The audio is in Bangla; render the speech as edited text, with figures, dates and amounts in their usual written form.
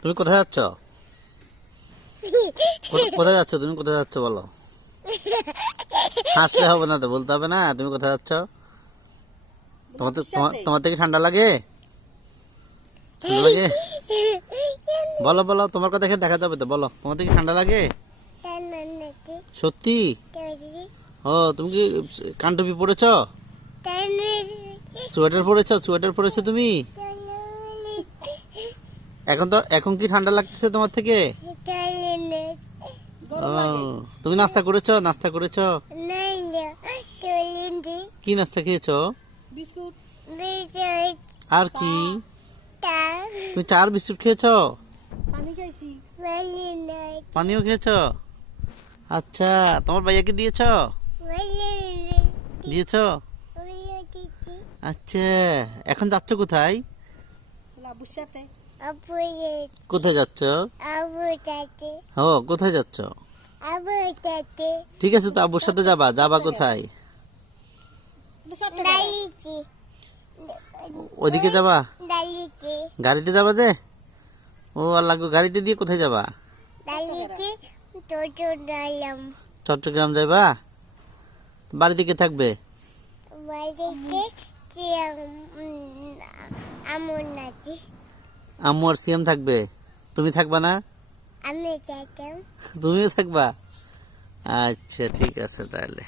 তুমি কোথায় যাচ্ছ? কোথায় যাচ্ছ? তুমি কোথায় যাচ্ছ বলো? হাসলে হবে না তো, বলতে হবে না তুমি কোথায় যাচ্ছ। তোমার থেকে ঠান্ডা লাগে? ঠান্ডা লাগে? বলো বলো, তোমার কথা দেখে দেখা যাবে তো, বলো তোমার থেকে ঠান্ডা লাগে? সত্যি? ও, তুমি কি কান টুপি পরেছ? সোয়েটার পরেছ? সোয়েটার পরেছো তুমি? এখন কি ঠান্ডা লাগতেছে তোমার থেকে? ও, তুমি নাস্তা করেছো? নাস্তা করেছো? কি নাস্তা খেয়েছো? আর কি? তুমি চার বিস্কুট খেয়েছো? পানিও খেয়েছো? আচ্ছা, তোমার ভাইয়াকে দিয়েছো? দিয়েছো? আচ্ছা, এখন যাচ্ছ কোথায়? কোথায় যাচ্ছ? ও, কোথায় যাচ্ছ? ঠিক আছে, তো আব্বুর সাথে যাবা? যাবা কোথায়? ওইদিকে যাবা? গাড়িতে যাবা যে? ও আল্লাহ, গাড়িতে দিয়ে কোথায় যাবা? চট্টগ্রাম যাবা? বাড়িতে কে থাকবে? আম্মু আর সিয়াম থাকবে, তুমি থাকবা না? তুমিও থাকবা? আচ্ছা, ঠিক আছে তাহলে।